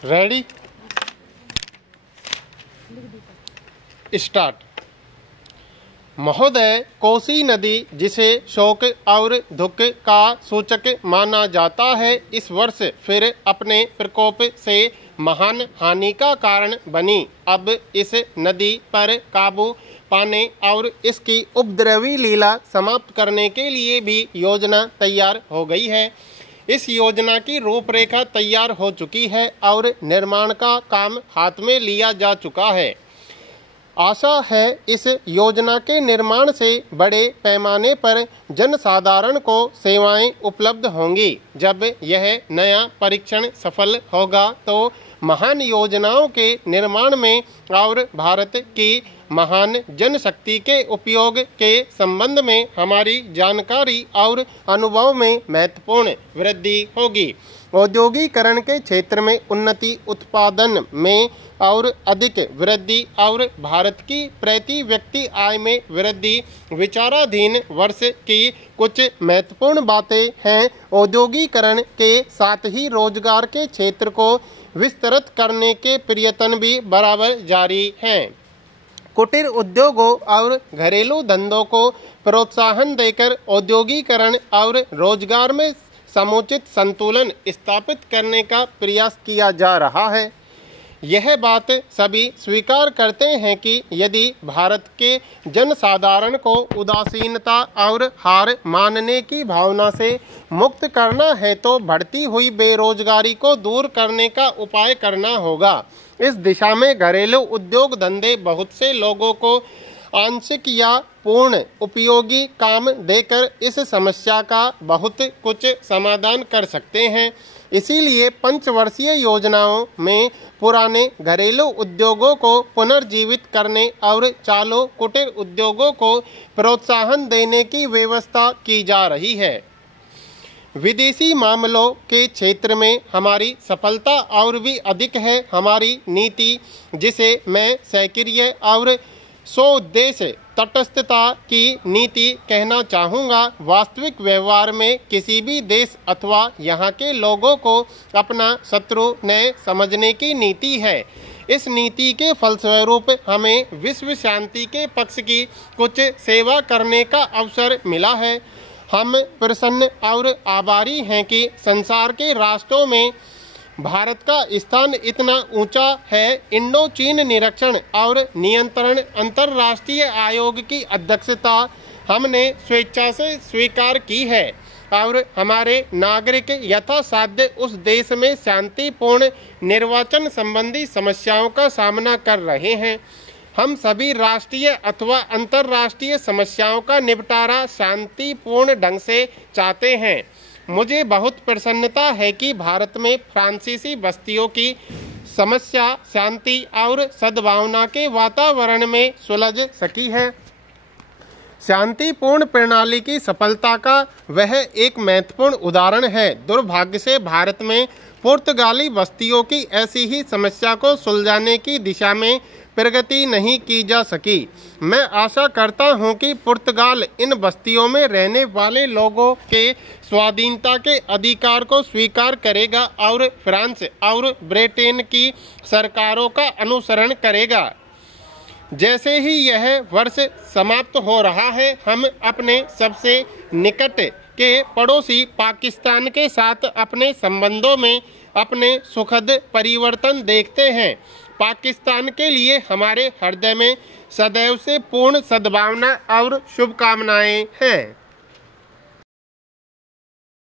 Ready, start. महोदय, कोसी नदी जिसे शोक और दुख का सूचक माना जाता है, इस वर्ष फिर अपने प्रकोप से महान हानि का कारण बनी। अब इस नदी पर काबू पाने और इसकी उपद्रवी लीला समाप्त करने के लिए भी योजना तैयार हो गई है। इस योजना की रूपरेखा तैयार हो चुकी है और निर्माण का काम हाथ में लिया जा चुका है। आशा है इस योजना के निर्माण से बड़े पैमाने पर जनसाधारण को सेवाएं उपलब्ध होंगी। जब यह नया परीक्षण सफल होगा तो महान योजनाओं के निर्माण में और भारत की महान जनशक्ति के उपयोग के संबंध में हमारी जानकारी और अनुभव में महत्वपूर्ण वृद्धि होगी। औद्योगिकरण के क्षेत्र में उन्नति, उत्पादन में और अधिक वृद्धि और भारत की प्रति व्यक्ति आय में वृद्धि विचाराधीन वर्ष की कुछ महत्वपूर्ण बातें हैं। औद्योगिकरण के साथ ही रोजगार के क्षेत्र को विस्तृत करने के प्रयत्न भी बराबर जारी हैं। कुटीर उद्योगों और घरेलू धंधों को प्रोत्साहन देकर औद्योगिकरण और रोजगार में समुचित संतुलन स्थापित करने का प्रयास किया जा रहा है। यह बात सभी स्वीकार करते हैं कि यदि भारत के जनसाधारण को उदासीनता और हार मानने की भावना से मुक्त करना है तो बढ़ती हुई बेरोजगारी को दूर करने का उपाय करना होगा। इस दिशा में घरेलू उद्योग धंधे बहुत से लोगों को आंशिक या पूर्ण उपयोगी काम देकर इस समस्या का बहुत कुछ समाधान कर सकते हैं। इसीलिए पंचवर्षीय योजनाओं में पुराने घरेलू उद्योगों को पुनर्जीवित करने और चालू कुटीर उद्योगों को प्रोत्साहन देने की व्यवस्था की जा रही है। विदेशी मामलों के क्षेत्र में हमारी सफलता और भी अधिक है। हमारी नीति, जिसे मैं सक्रिय और स्वउद्देश्य तटस्थता की नीति कहना चाहूँगा, वास्तविक व्यवहार में किसी भी देश अथवा यहाँ के लोगों को अपना शत्रु न समझने की नीति है। इस नीति के फलस्वरूप हमें विश्व शांति के पक्ष की कुछ सेवा करने का अवसर मिला है। हम प्रसन्न और आभारी हैं कि संसार के राष्ट्रों में भारत का स्थान इतना ऊंचा है। इंडो चीन निरीक्षण और नियंत्रण अंतर्राष्ट्रीय आयोग की अध्यक्षता हमने स्वेच्छा से स्वीकार की है और हमारे नागरिक यथासाध्य उस देश में शांतिपूर्ण निर्वाचन संबंधी समस्याओं का सामना कर रहे हैं। हम सभी राष्ट्रीय अथवा अंतर्राष्ट्रीय समस्याओं का निपटारा शांतिपूर्ण ढंग से चाहते हैं। मुझे बहुत प्रसन्नता है कि भारत में फ्रांसीसी बस्तियों की समस्या शांति और सद्भावना के वातावरण में सुलझ सकी है। शांतिपूर्ण प्रणाली की सफलता का वह एक महत्वपूर्ण उदाहरण है। दुर्भाग्य से भारत में पुर्तगाली बस्तियों की ऐसी ही समस्या को सुलझाने की दिशा में प्रगति नहीं की जा सकी। मैं आशा करता हूं कि पुर्तगाल इन बस्तियों में रहने वाले लोगों के स्वाधीनता के अधिकार को स्वीकार करेगा और फ्रांस और ब्रिटेन की सरकारों का अनुसरण करेगा। जैसे ही यह वर्ष समाप्त हो रहा है, हम अपने सबसे निकट के पड़ोसी पाकिस्तान के साथ अपने संबंधों में अपने सुखद परिवर्तन देखते हैं। पाकिस्तान के लिए हमारे हृदय में सदैव से पूर्ण सद्भावना और शुभकामनाएं हैं।